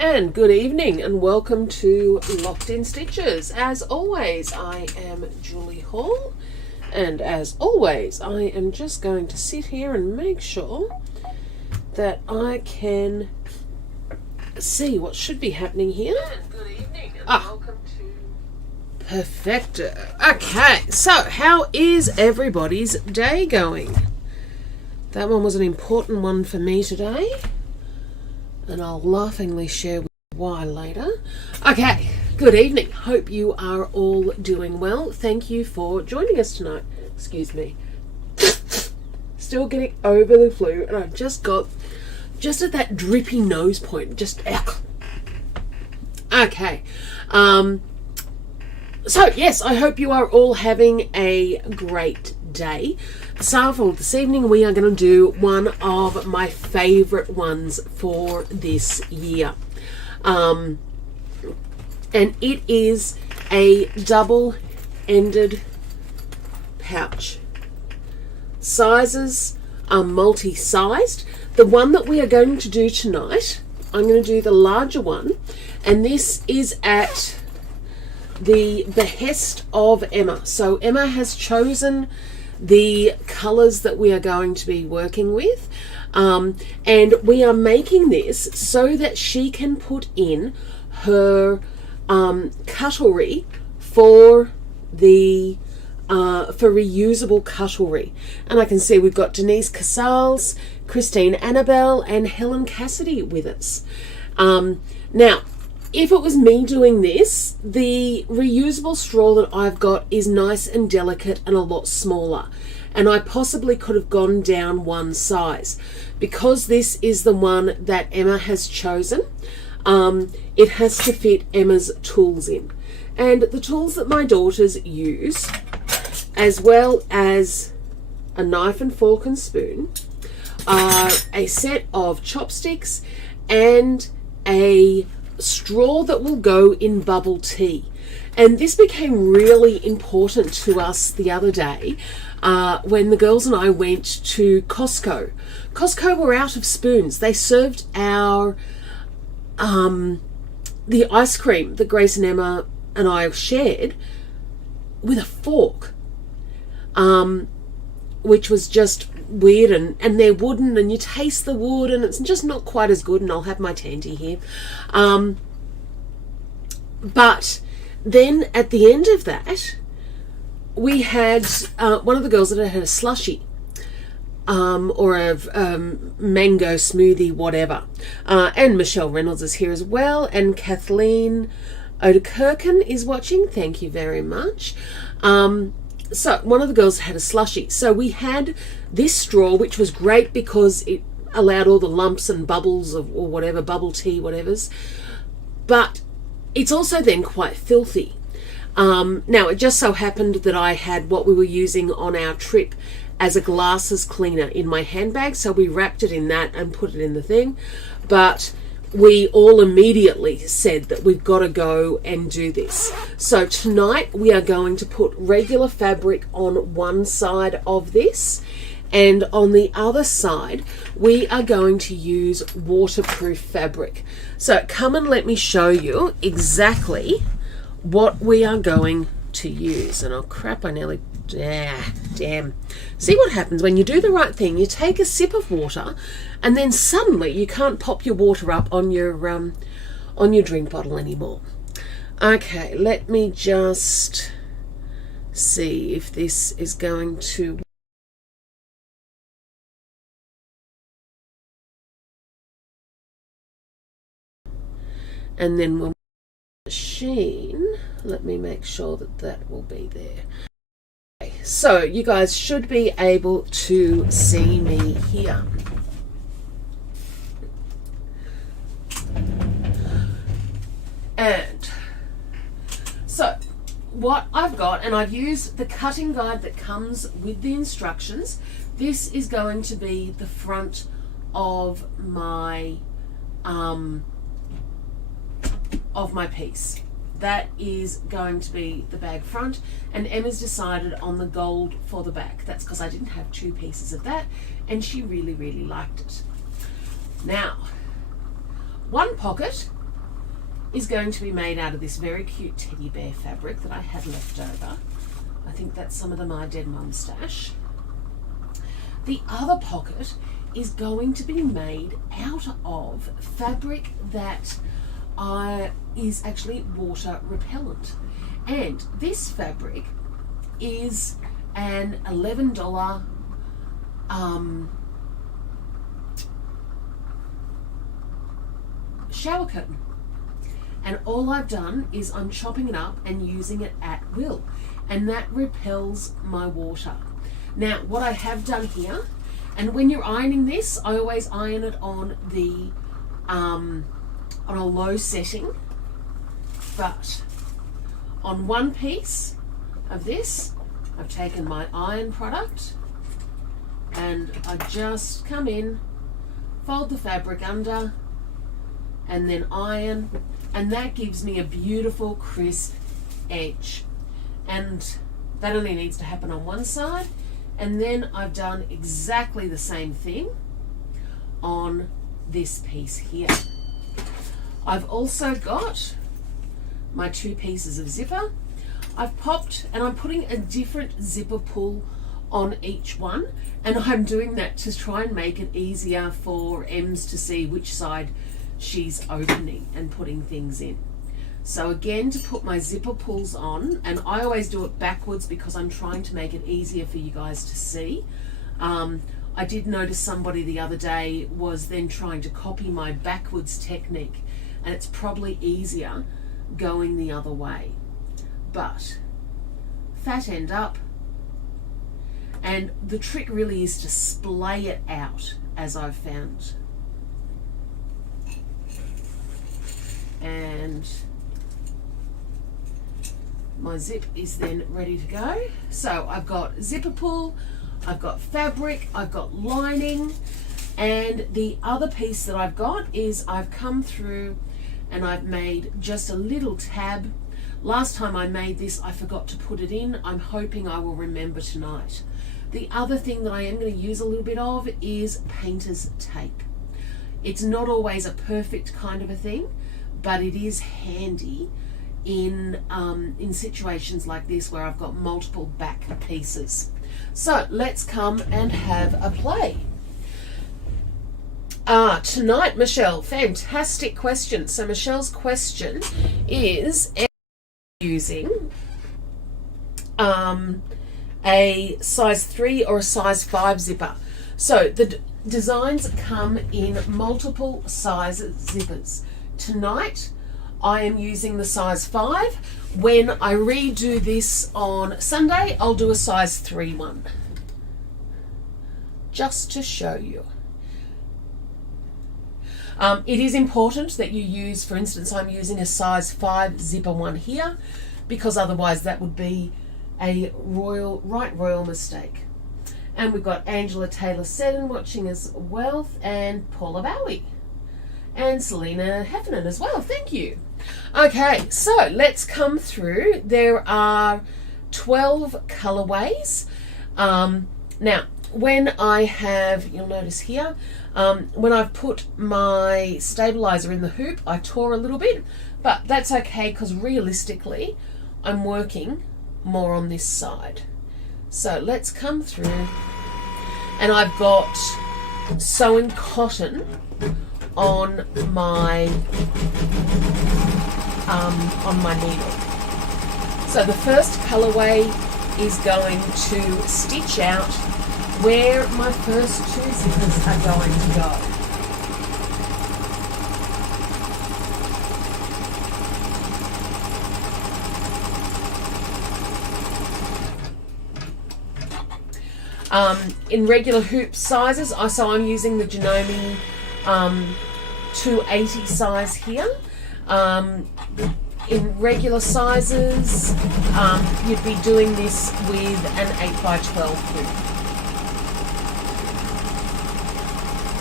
And good evening and welcome to Locked in Stitches. As always, I am Julie Hall, and as always, I am just going to sit here and make sure that I can see what should be happening here. And good evening and welcome to Perfecto. Okay, so how is everybody's day going? That one was an important one for me today, and I'll laughingly share why later. Okay, good evening. Hope you are all doing well. Thank you for joining us tonight. Excuse me. Still getting over the flu, and I've just at that drippy nose point. Okay. So yes, I hope you are all having a great day. This evening we are going to do one of my favourite ones for this year. And it is a double-ended pouch. Sizes are multi-sized. The one that we are going to do tonight, I'm going to do the larger one, and this is at the behest of Emma. So Emma has chosen the colours that we are going to be working with, and we are making this so that she can put in her cutlery for the for reusable cutlery. And I can see we've got Denise Casals, Christine Annabelle and Helen Cassidy with us. Now, if it was me doing this, the reusable straw that I've got is nice and delicate and a lot smaller. And I possibly could have gone down one size. Because this is the one that Emma has chosen, it has to fit Emma's tools in. And the tools that my daughters use, as well as a knife and fork and spoon, are a set of chopsticks and a straw that will go in bubble tea. And this became really important to us the other day when the girls and I went to Costco. Costco were out of spoons. They served our the ice cream that Grace and Emma and I shared with a fork, which was just weird, and they're wooden and you taste the wood and it's just not quite as good. And I'll have my tandy here, but then at the end of that we had one of the girls that had a slushy or a mango smoothie, whatever, and Michelle Reynolds is here as well, and Kathleen Odekirken is watching. Thank you very much. So one of the girls had a slushy. So we had this straw, which was great because it allowed all the lumps and bubbles or whatever, bubble tea, whatever's. But it's also then quite filthy. Now, it just so happened that I had what we were using on our trip as a glasses cleaner in my handbag. So we wrapped it in that and put it in the thing. But we all immediately said that we've got to go and do this. So tonight we are going to put regular fabric on one side of this, and on the other side we are going to use waterproof fabric. So come and let me show you exactly what we are going to use. And oh crap, I nearly damn. See what happens when you do the right thing? You take a sip of water and then suddenly you can't pop your water up on your drink bottle anymore. Okay, let me just see if this is going to. And then we'll machine. Let me make sure that that will be there. So you guys should be able to see me here. And so what I've got, and I've used the cutting guide that comes with the instructions. This is going to be the front of my piece. That is going to be the bag front, and Emma's decided on the gold for the back. That's because I didn't have two pieces of that, and she really, really liked it. Now, one pocket is going to be made out of this very cute teddy bear fabric that I had left over. I think that's some of the My Dead Mum stash. The other pocket is going to be made out of fabric that is actually water repellent. And this fabric is an $11 shower curtain. And all I've done is I'm chopping it up and using it at will. And that repels my water. Now, what I have done here, and when you're ironing this, I always iron it on the on a low setting. But on one piece of this, I've taken my iron product and I just come in, fold the fabric under, and then iron, and that gives me a beautiful crisp edge. And that only needs to happen on one side, and then I've done exactly the same thing on this piece here. I've also got my 2 pieces of zipper. I've popped, and I'm putting a different zipper pull on each one, and I'm doing that to try and make it easier for Ems to see which side she's opening and putting things in. So again, to put my zipper pulls on, and I always do it backwards because I'm trying to make it easier for you guys to see. I did notice somebody the other day was then trying to copy my backwards technique, and it's probably easier going the other way. But fat end up, and the trick really is to splay it out, as I've found. And my zip is then ready to go. So I've got zipper pull, I've got fabric, I've got lining, and the other piece that I've got is I've come through and I've made just a little tab. Last time I made this, I forgot to put it in. I'm hoping I will remember tonight. The other thing that I am going to use a little bit of is painter's tape. It's not always a perfect kind of a thing, but it is handy in situations like this where I've got multiple back pieces. So let's come and have a play. Tonight, Michelle, fantastic question. So Michelle's question is, am I using a size 3 or a size 5 zipper? So the designs come in multiple size zippers. Tonight, I am using the size 5. When I redo this on Sunday, I'll do a size 3 one. Just to show you. It is important that you use, for instance, I'm using a size 5 zipper one here, because otherwise that would be a royal mistake. And we've got Angela Taylor Seddon watching as well, and Paula Bowie. And Selena Heffernan as well, thank you. Okay, so let's come through. There are 12 colorways. Now, when I have, you'll notice here, when I've put my stabilizer in the hoop, I tore a little bit, but that's okay because realistically, I'm working more on this side. So let's come through, and I've got sewing cotton on my needle. So the first colorway is going to stitch out where my first 2 zippers are going to go. In regular hoop sizes, so I'm using the Janome 280 size here. In regular sizes, you'd be doing this with an 8x12 hoop.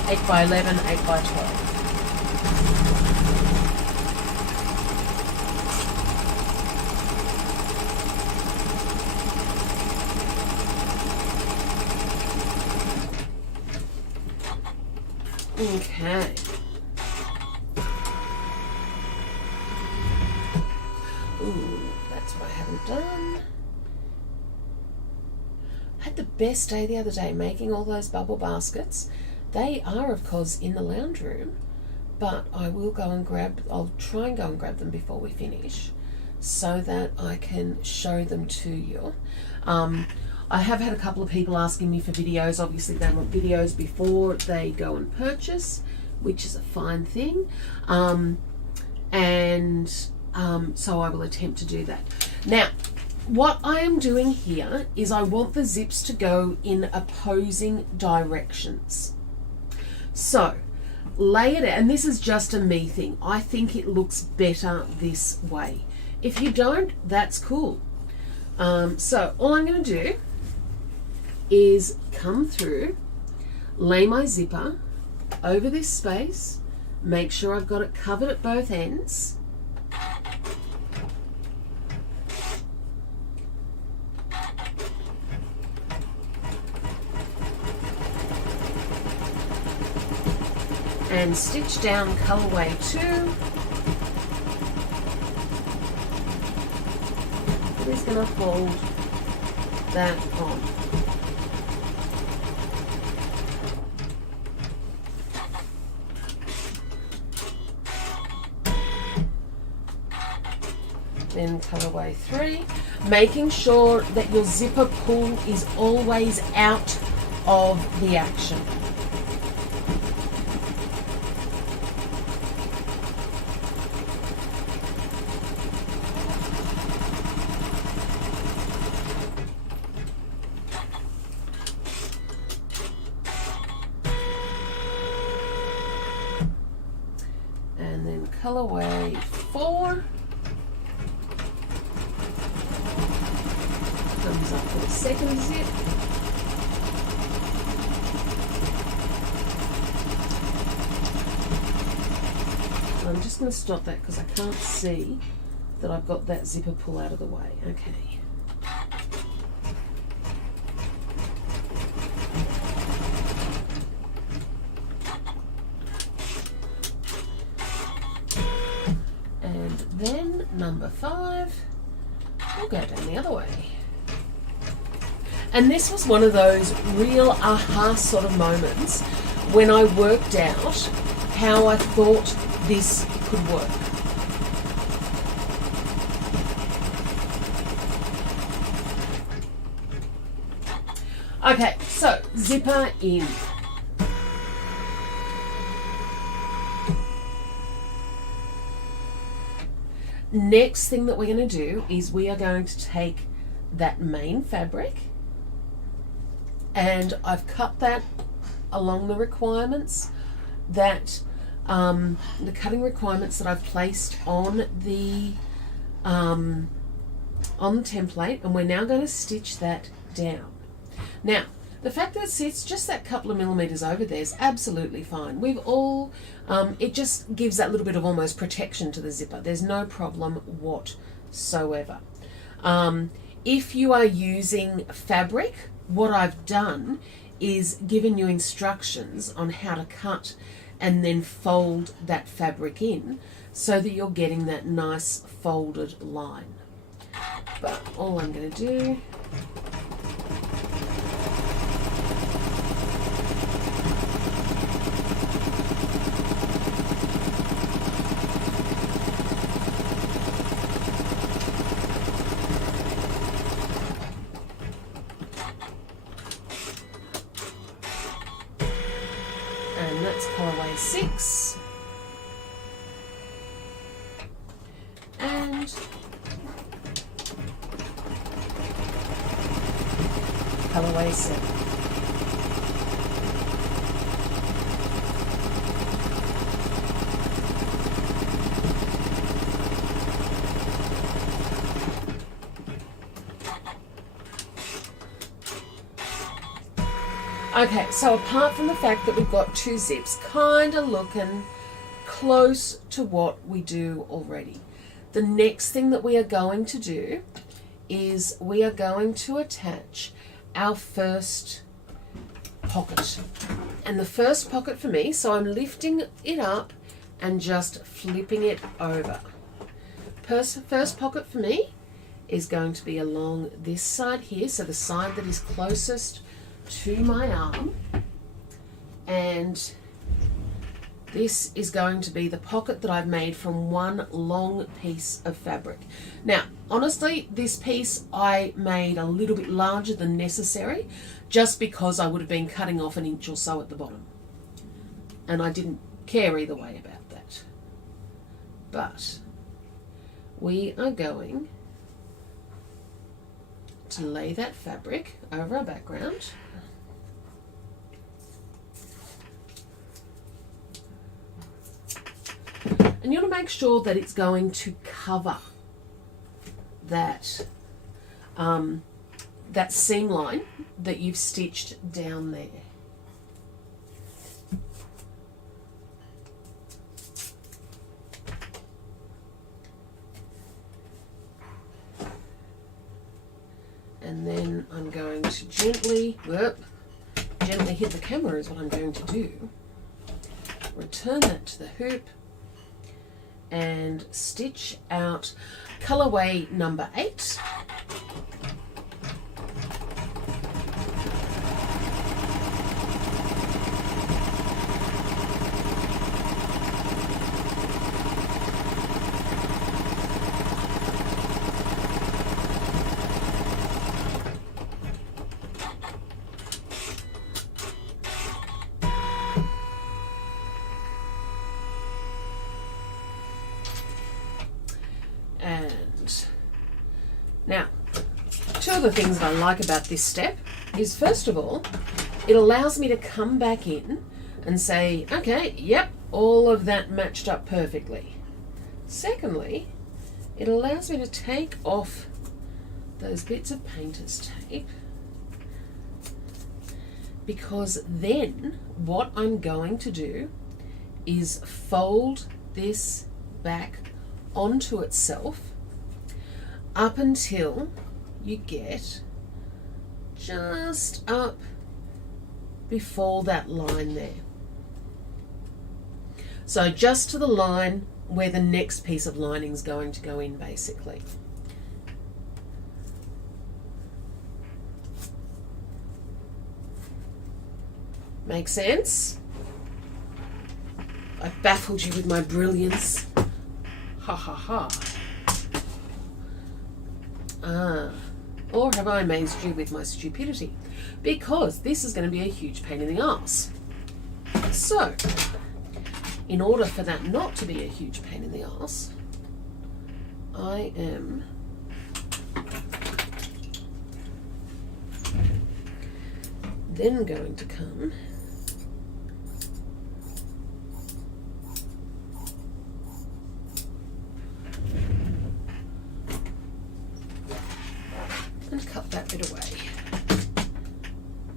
8x11, 8x12. Okay. done. I had the best day the other day making all those bubble baskets. They are, of course, in the lounge room, but I'll try and go and grab them before we finish so that I can show them to you. I have had a couple of people asking me for videos. Obviously, they want videos before they go and purchase, which is a fine thing. So I will attempt to do that. Now, what I am doing here is I want the zips to go in opposing directions. So, lay it out, and this is just a me thing. I think it looks better this way. If you don't, that's cool. So all I'm going to do is come through, lay my zipper over this space, make sure I've got it covered at both ends. And stitch down colorway 2. We're just going to fold that on. Then colorway 3, making sure that your zipper pull is always out of the action. And then colorway 4 comes up for the second zip. I'm just going to stop that because I can't see that I've got that zipper pull out of the way. Okay. And then number 5, we'll go down the other way. And this was one of those real aha sort of moments when I worked out how I thought this could work. Okay, so zipper in. Next thing that we're going to do is we are going to take that main fabric, and I've cut that along the requirements that the cutting requirements that I've placed on the template, and we're now going to stitch that down. Now, the fact that it sits just that couple of millimeters over there is absolutely fine. We've all, it just gives that little bit of almost protection to the zipper. There's no problem whatsoever. If you are using fabric, what I've done is given you instructions on how to cut and then fold that fabric in so that you're getting that nice folded line. But all I'm going to do colorway 6 and colorway 7. Okay, so apart from the fact that we've got 2 zips, kind of looking close to what we do already, the next thing that we are going to do is we are going to attach our first pocket. And the first pocket for me, so I'm lifting it up and just flipping it over. First pocket for me is going to be along this side here, so the side that is closest to my arm, and this is going to be the pocket that I've made from one long piece of fabric. Now, honestly, this piece I made a little bit larger than necessary, just because I would have been cutting off an inch or so at the bottom. And I didn't care either way about that. But we are going to lay that fabric over our background. And you want to make sure that it's going to cover that, that seam line that you've stitched down there. And then I'm going to gently hit the camera is what I'm going to do. Return that to the hoop and stitch out colorway number 8. And now, two of the things that I like about this step is, first of all, it allows me to come back in and say, okay, yep, all of that matched up perfectly. Secondly, it allows me to take off those bits of painter's tape, because then what I'm going to do is fold this back onto itself up until you get just up before that line there. So just to the line where the next piece of lining is going to go in, basically. Make sense? I baffled you with my brilliance. Ha ha ha. Or have I amazed you with my stupidity? Because this is going to be a huge pain in the arse. So, in order for that not to be a huge pain in the arse, I am then going to come and cut that bit away.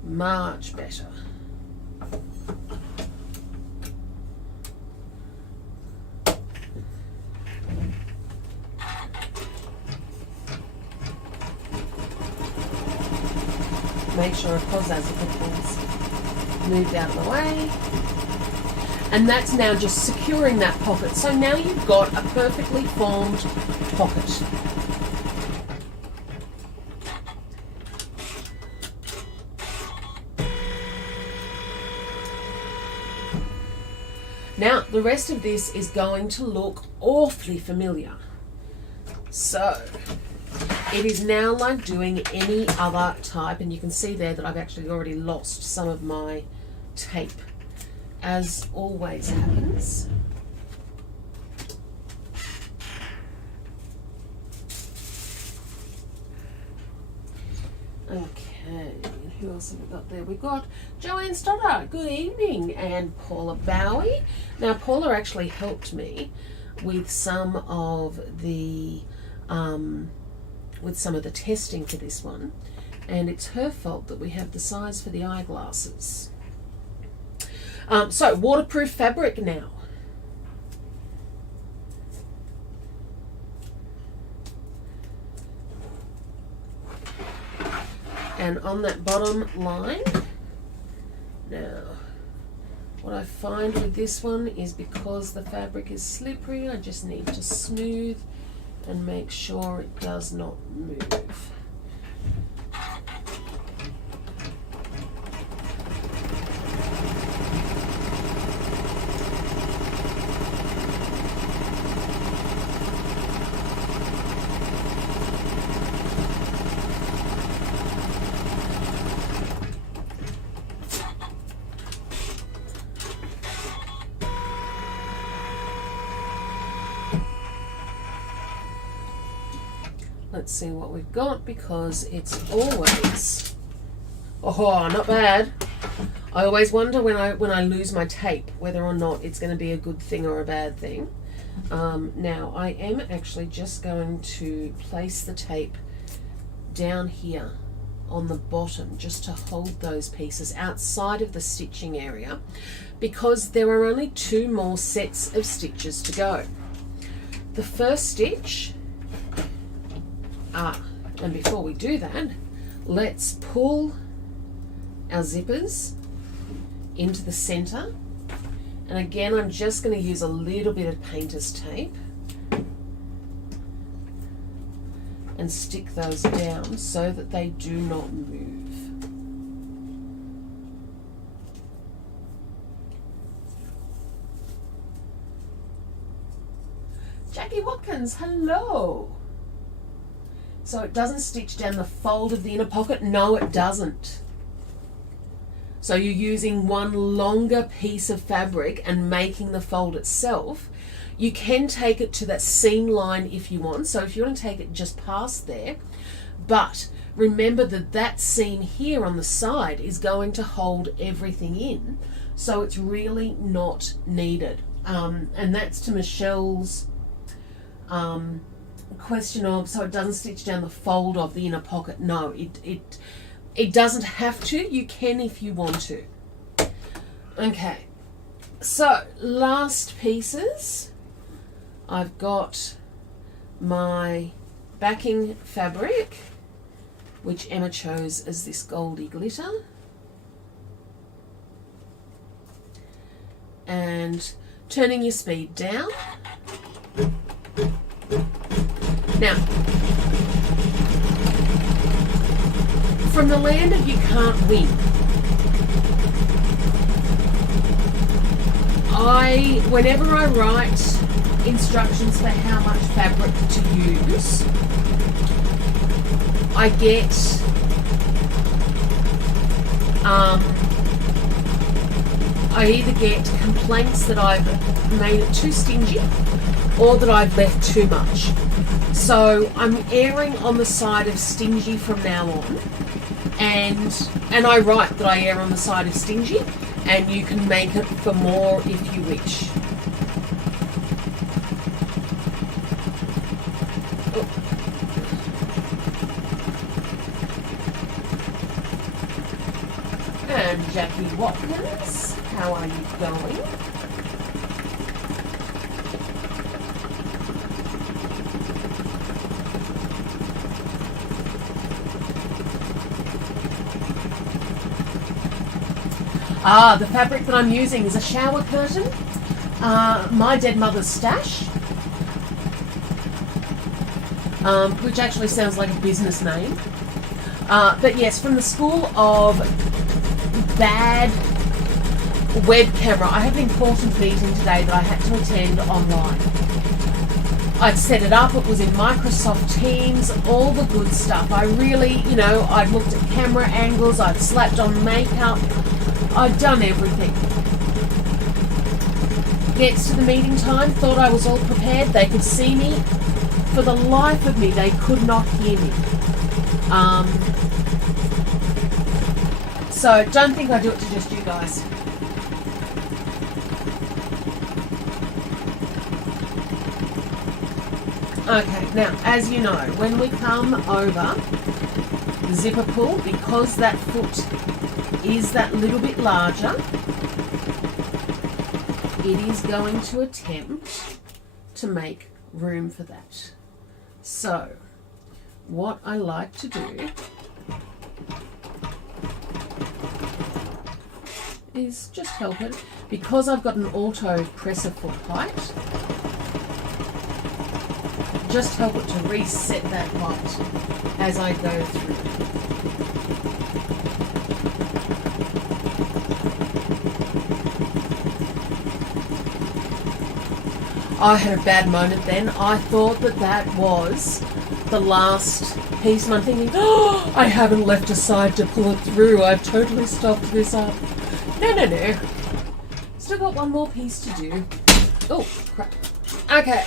Much better. Make sure, of course, as it becomes moved out of the way. And that's now just securing that pocket. So now you've got a perfectly formed pocket. Now, the rest of this is going to look awfully familiar. So, it is now like doing any other type, and you can see there that I've actually already lost some of my tape, as always happens. Okay, who else have we got there? We've got Joanne Stoddart, good evening, and Paula Bowie. Now, Paula actually helped me with some of the testing for this one, and it's her fault that we have the size for the eyeglasses. So, waterproof fabric now. And on that bottom line, now, what I find with this one is because the fabric is slippery, I just need to smooth and make sure it does not move. Let's see what we've got, because it's always, oh, not bad. I always wonder when I lose my tape whether or not it's going to be a good thing or a bad thing. Now I am actually just going to place the tape down here on the bottom just to hold those pieces outside of the stitching area, because there are only 2 more sets of stitches to go. The first stitch, and before we do that, let's pull our zippers into the center. And again, I'm just going to use a little bit of painter's tape and stick those down so that they do not move. Jackie Watkins, hello. So it doesn't stitch down the fold of the inner pocket? No, it doesn't. So you're using one longer piece of fabric and making the fold itself. You can take it to that seam line if you want. So if you want to take it just past there, but remember that that seam here on the side is going to hold everything in. So it's really not needed. And that's to Michelle's question of, so it doesn't stitch down the fold of the inner pocket. No, it doesn't have to. You can if you want to. Okay, so last pieces, I've got my backing fabric, which Emma chose as this goldy glitter, and turning your speed down. Now, from the land of you can't win, whenever I write instructions for how much fabric to use, I get I either get complaints that I've made it too stingy or that I've left too much. So I'm erring on the side of stingy from now on, and I write that I err on the side of stingy, and you can make it for more if you wish. And Jackie Watkins, how are you going? The fabric that I'm using is a shower curtain, my dead mother's stash, which actually sounds like a business name. But yes, from the school of bad web camera. I have an important meeting today that I had to attend online. I'd set it up, it was in Microsoft Teams, all the good stuff. I really, I'd looked at camera angles, I'd slapped on makeup, I'd done everything. Gets to the meeting time, thought I was all prepared, they could see me. For the life of me, they could not hear me. So don't think I do it to just you guys. Okay, now as you know, when we come over the zipper pull, because that foot is that little bit larger, it is going to attempt to make room for that. So what I like to do is just help it, because I've got an auto presser foot height, just help it to reset that light as I go through. I had a bad moment then. I thought that that was the last piece, and I'm thinking, oh, I haven't left a side to pull it through. I've totally stopped this up. No. Still got one more piece to do. Oh, crap. Okay.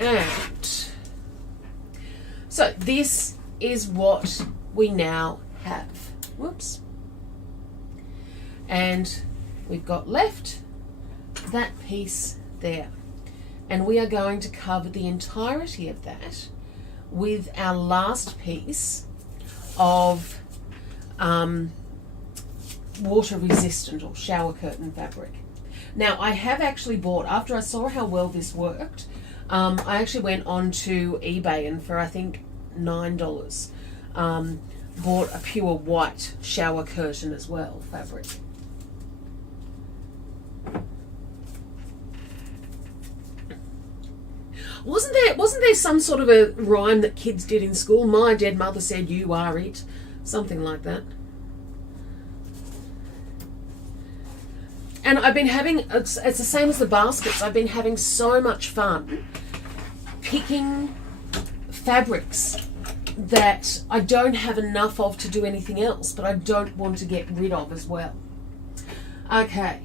And so this is what we now have. Whoops. And we've got left that piece there. And we are going to cover the entirety of that with our last piece of water resistant or shower curtain fabric. Now I have actually bought, after I saw how well this worked, I actually went onto eBay and for I think $9 bought a pure white shower curtain as well, fabric. Wasn't there some sort of a rhyme that kids did in school? My dead mother said you are it. Something like that. And I've been having, it's the same as the baskets, I've been having so much fun picking fabrics that I don't have enough of to do anything else, but I don't want to get rid of as well. Okay.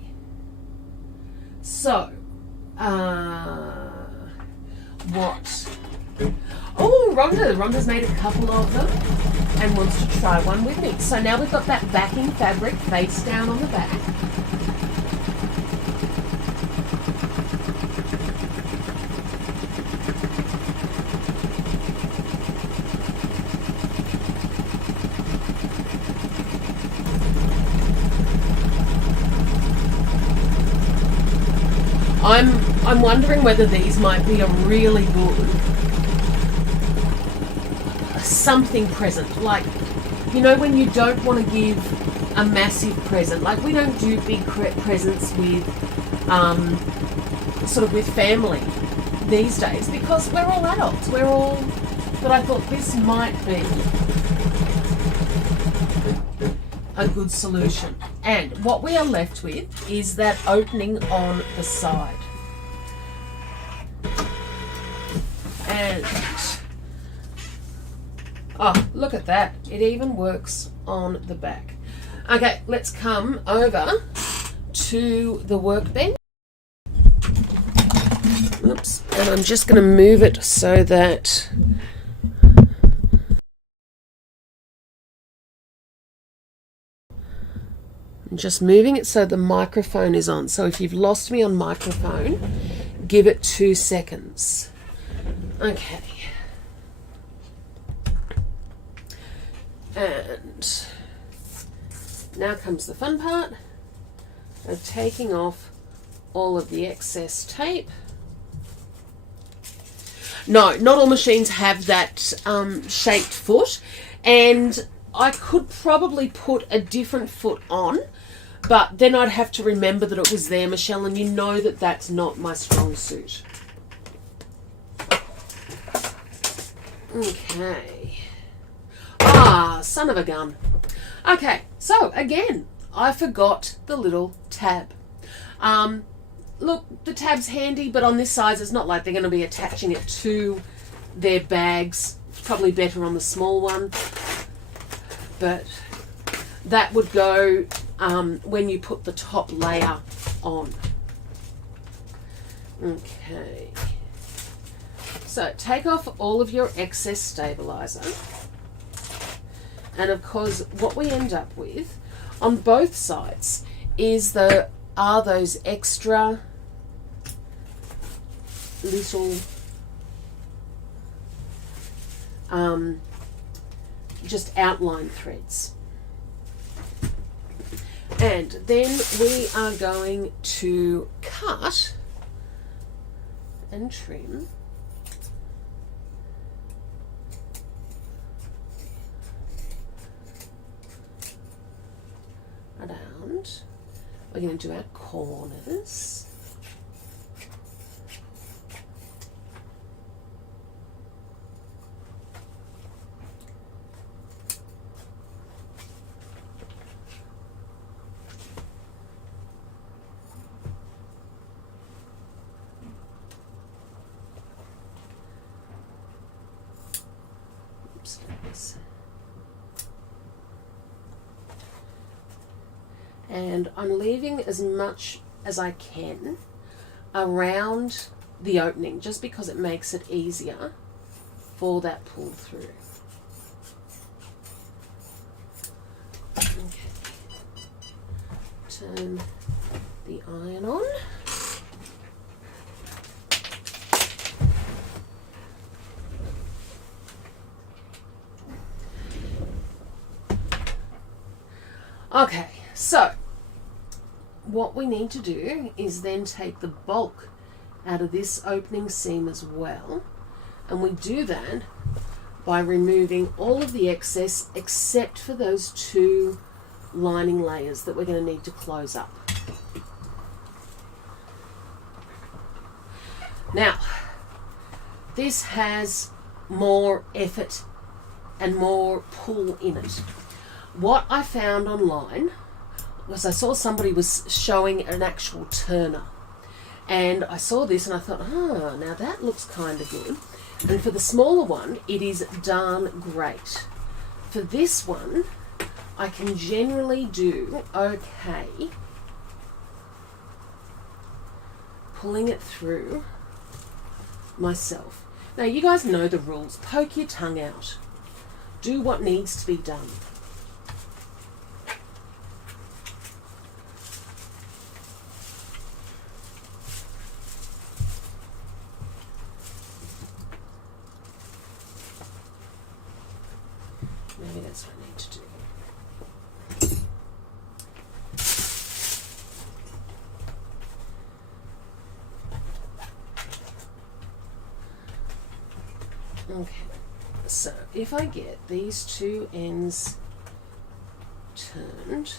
So, what? Oh, Rhonda's made a couple of them and wants to try one with me. So now we've got that backing fabric face down on the back. I'm wondering whether these might be a really good something present. Like, you know, when you don't want to give a massive present, like we don't do big presents with sort of with family these days because we're all adults. But I thought this might be a good solution. And what we are left with is that opening on the side. And oh, look at that. It even works on the back. Okay, let's come over to the workbench. Oops, and I'm just going to move it so that I'm just moving it so the microphone is on. So if you've lost me on microphone, give it 2 seconds. Okay. And now comes the fun part of taking off all of the excess tape. No, not all machines have that shaped foot, and I could probably put a different foot on, but then I'd have to remember that it was there, Michelle, and you know that that's not my strong suit. Okay. Ah, son of a gun. Okay, so again, I forgot the little tab. Look, the tab's handy, but on this size, it's not like they're going to be attaching it to their bags. It's probably better on the small one. But that would go when you put the top layer on. Okay. So take off all of your excess stabilizer. And of course, what we end up with on both sides is those extra little just outline threads. And then we are going to cut and trim around we're going to do our corners. And I'm leaving as much as I can around the opening, just because it makes it easier for that pull through. Okay. Turn the iron on. Okay, so what we need to do is then take the bulk out of this opening seam as well, and we do that by removing all of the excess except for those two lining layers that we're going to need to close up. Now, this has more effort and more pull in it. What I found online was I saw somebody was showing an actual turner, and I saw this and I thought, now that looks kind of good. And for the smaller one, it is darn great. For this one, I can generally do okay pulling it through myself. Now, you guys know the rules. Poke your tongue out. Do what needs to be done. Maybe that's what I need to do. Okay, so if I get these two ends turned,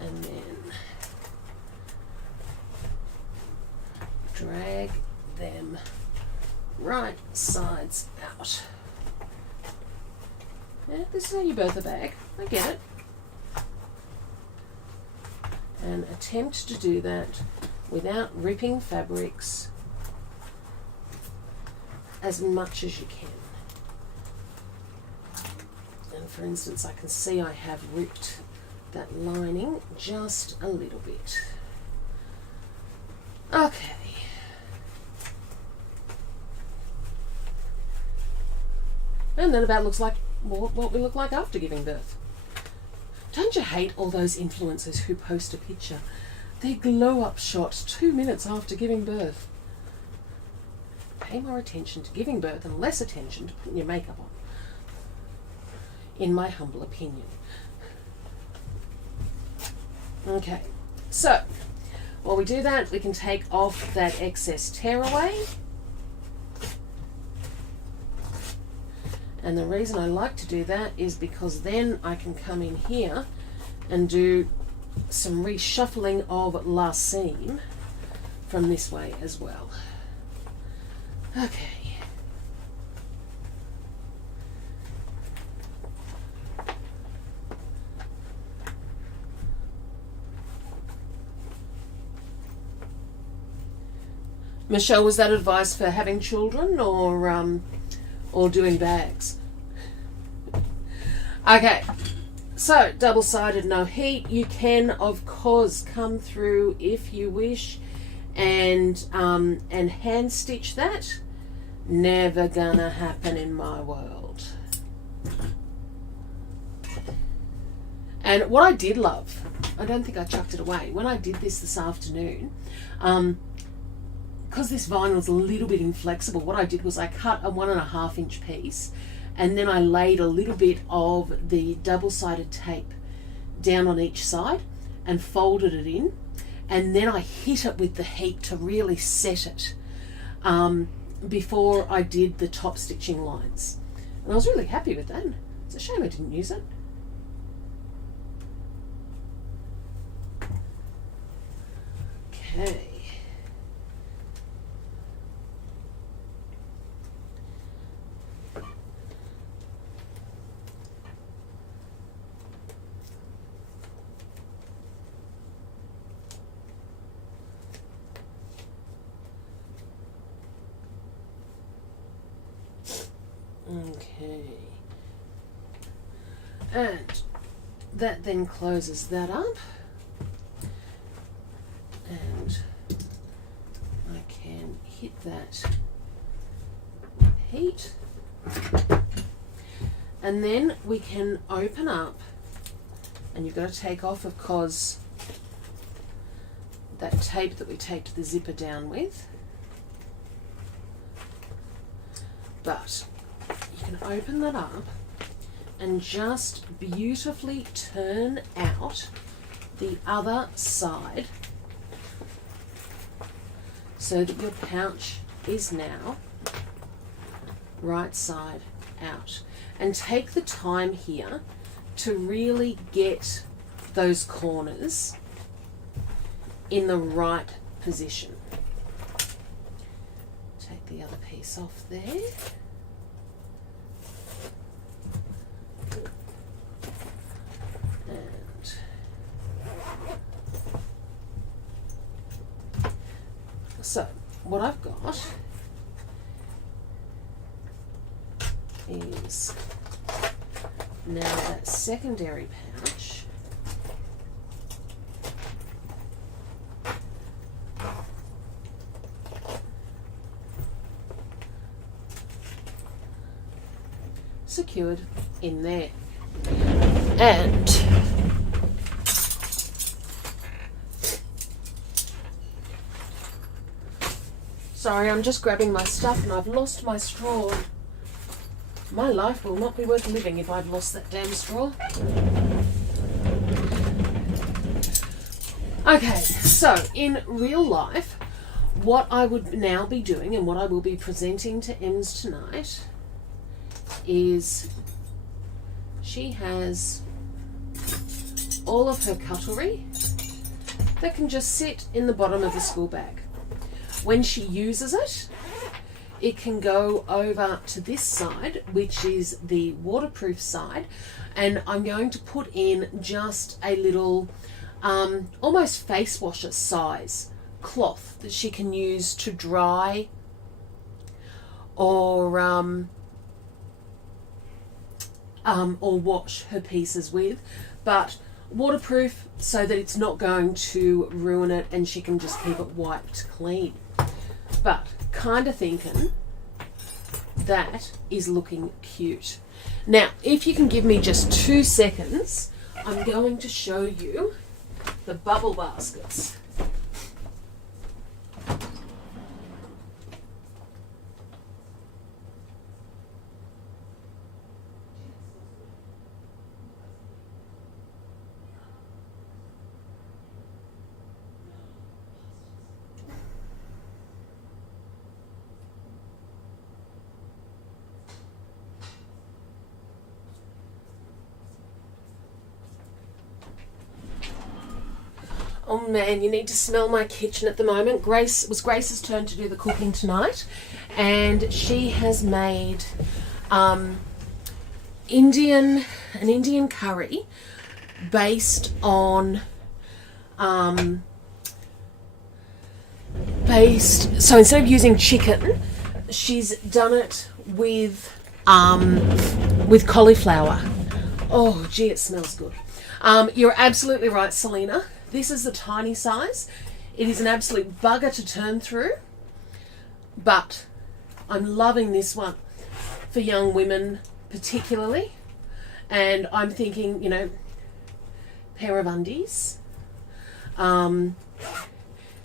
and then drag them right sides out. Yeah, this is how you birth a bag. I get it. And attempt to do that without ripping fabrics as much as you can. And for instance, I can see I have ripped that lining just a little bit. Okay. And that about looks like what we look like after giving birth. Don't you hate all those influencers who post a picture, their glow-up shot 2 minutes after giving birth? Pay more attention to giving birth and less attention to putting your makeup on, in my humble opinion. Okay, so while we do that, we can take off that excess tearaway. And the reason I like to do that is because then I can come in here and do some reshuffling of la seam from this way as well. Okay. Michelle, was that advice for having children or doing bags? Okay, so double-sided, no heat. You can, of course, come through if you wish and hand stitch that. Never gonna happen in my world. And what I did love, I don't think I chucked it away, when I did this afternoon, because this vinyl is a little bit inflexible, what I did was I cut a 1.5 inch piece, and then I laid a little bit of the double-sided tape down on each side and folded it in, and then I hit it with the heat to really set it before I did the top stitching lines. And I was really happy with that. It's a shame I didn't use it. Okay. Okay. And that then closes that up. And I can hit that with heat. And then we can open up, and you've got to take off, of course, that tape that we taped the zipper down with. But you can open that up and just beautifully turn out the other side so that your pouch is now right side out. And take the time here to really get those corners in the right position. Take the other piece off there. And so what I've got is now that secondary pouch. Secured in there. And sorry, I'm just grabbing my stuff and I've lost my straw. My life will not be worth living if I've lost that damn straw. Okay, so in real life, what I would now be doing and what I will be presenting to Ems tonight is she has all of her cutlery that can just sit in the bottom of the school bag. When she uses it, it can go over to this side, which is the waterproof side, and I'm going to put in just a little almost face washer size cloth that she can use to dry or wash her pieces with, but waterproof so that it's not going to ruin it and she can just keep it wiped clean. But kind of thinking that is looking cute. Now, if you can give me just 2 seconds, I'm going to show you the bubble baskets. Oh man, you need to smell my kitchen at the moment. Grace's turn to do the cooking tonight, and she has made an Indian curry based on so instead of using chicken, she's done it with cauliflower. Oh gee, it smells good. You're absolutely right, Selena. This is the tiny size. It is an absolute bugger to turn through, but I'm loving this one for young women particularly. And I'm thinking, you know, pair of undies, and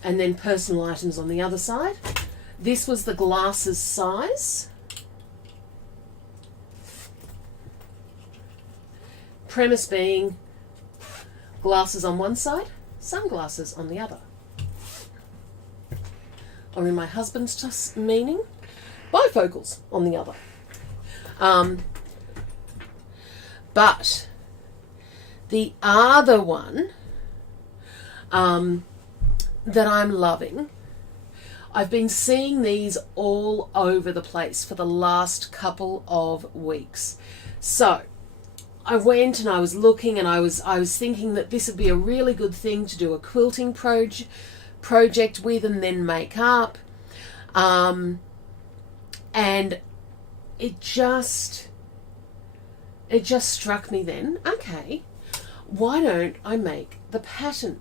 then personal items on the other side. This was the glasses size. Premise being glasses on one side, sunglasses on the other. Or in my husband's meaning, bifocals on the other. But the other one that I'm loving. I've been seeing these all over the place for the last couple of weeks. So I went and I was looking, and I was thinking that this would be a really good thing to do a quilting project with and then make up. And it just struck me then, okay, why don't I make the pattern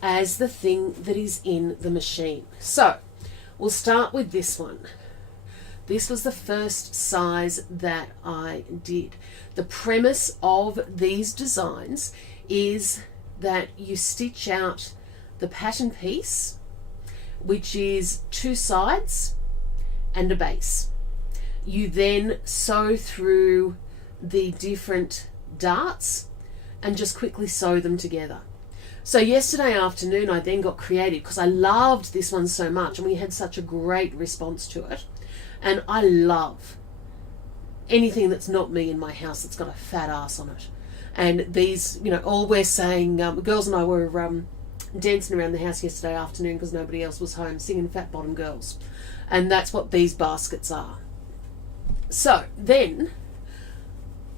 as the thing that is in the machine? So we'll start with this one. This was the first size that I did. The premise of these designs is that you stitch out the pattern piece, which is 2 sides and a base. You then sew through the different darts and just quickly sew them together. So yesterday afternoon I then got creative because I loved this one so much and we had such a great response to it. And I love anything that's not me in my house that's got a fat ass on it. And these, you know, all we're saying, the girls and I were dancing around the house yesterday afternoon because nobody else was home, singing Fat Bottom Girls. And that's what these baskets are. So then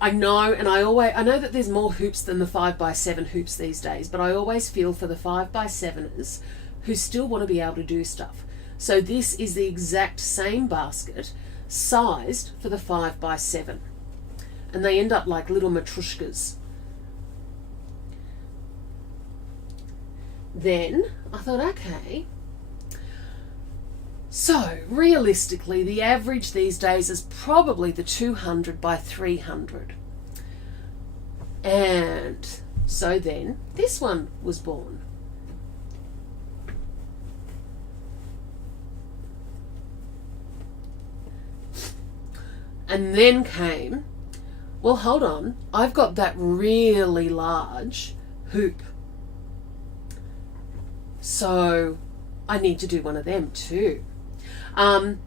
I know, and I know that there's more hoops than the 5x7 hoops these days, but I always feel for the 5x7ers who still want to be able to do stuff. So this is the exact same basket sized for the 5x7. And they end up like little matrushkas. Then I thought, okay, so realistically the average these days is probably the 200 by 300. And so then this one was born. And then came, well, hold on, I've got that really large hoop. So I need to do one of them too. And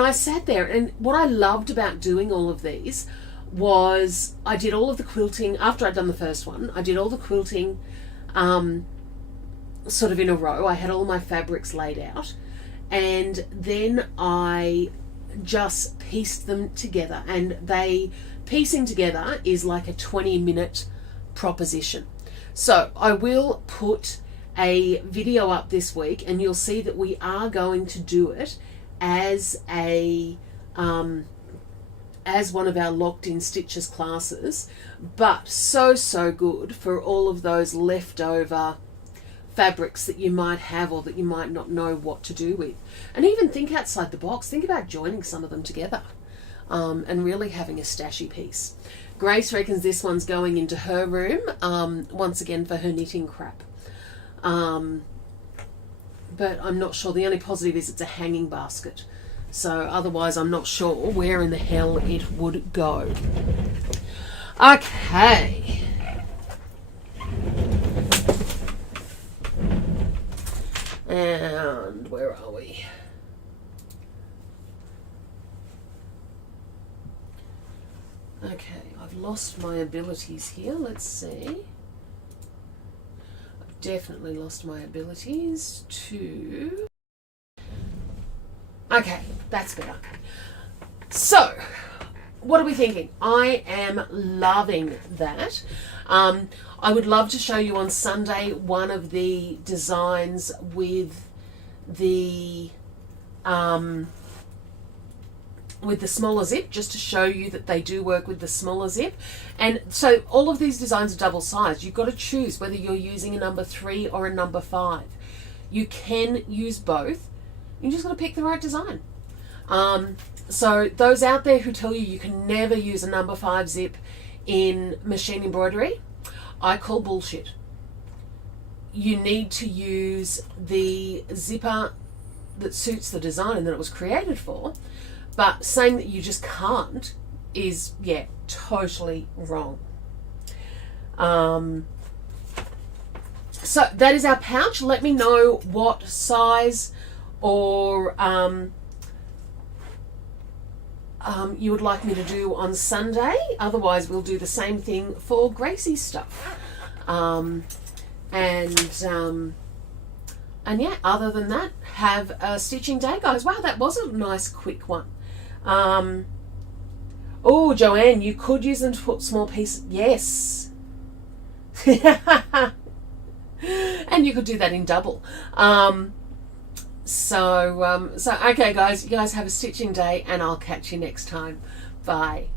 I sat there, and what I loved about doing all of these was I did all of the quilting. After I'd done the first one, I did all the quilting sort of in a row. I had all my fabrics laid out, and then I just pieced them together, and piecing together is like a 20-minute proposition. So I will put a video up this week, and you'll see that we are going to do it as one of our locked in stitches classes, but so good for all of those leftover fabrics that you might have or that you might not know what to do with. And even think outside the box. Think about joining some of them together and really having a stashy piece. Grace reckons this one's going into her room once again for her knitting crap. But I'm not sure. The only positive is it's a hanging basket. So otherwise I'm not sure where in the hell it would go. Okay. And where are we? Okay, I've lost my abilities here. Let's see. I've definitely lost my abilities to... Okay, that's better. So, what are we thinking? I am loving that. I would love to show you on Sunday one of the designs with the smaller zip, just to show you that they do work with the smaller zip. And so all of these designs are double sized. You've got to choose whether you're using a number 3 or a number 5. You can use both. You just got to pick the right design. So those out there who tell you you can never use a number 5 zip in machine embroidery, I call bullshit. You need to use the zipper that suits the design and that it was created for. But saying that you just can't is, yeah, totally wrong. So that is our pouch. Let me know what size or you would like me to do on Sunday. Otherwise, we'll do the same thing for Gracie's stuff. And yeah, other than that, have a stitching day, guys. Wow, that was a nice quick one. Oh, Joanne, you could use them to put small pieces. Yes. And you could do that in double. So okay, guys, you guys have a stitching day, and I'll catch you next time. Bye.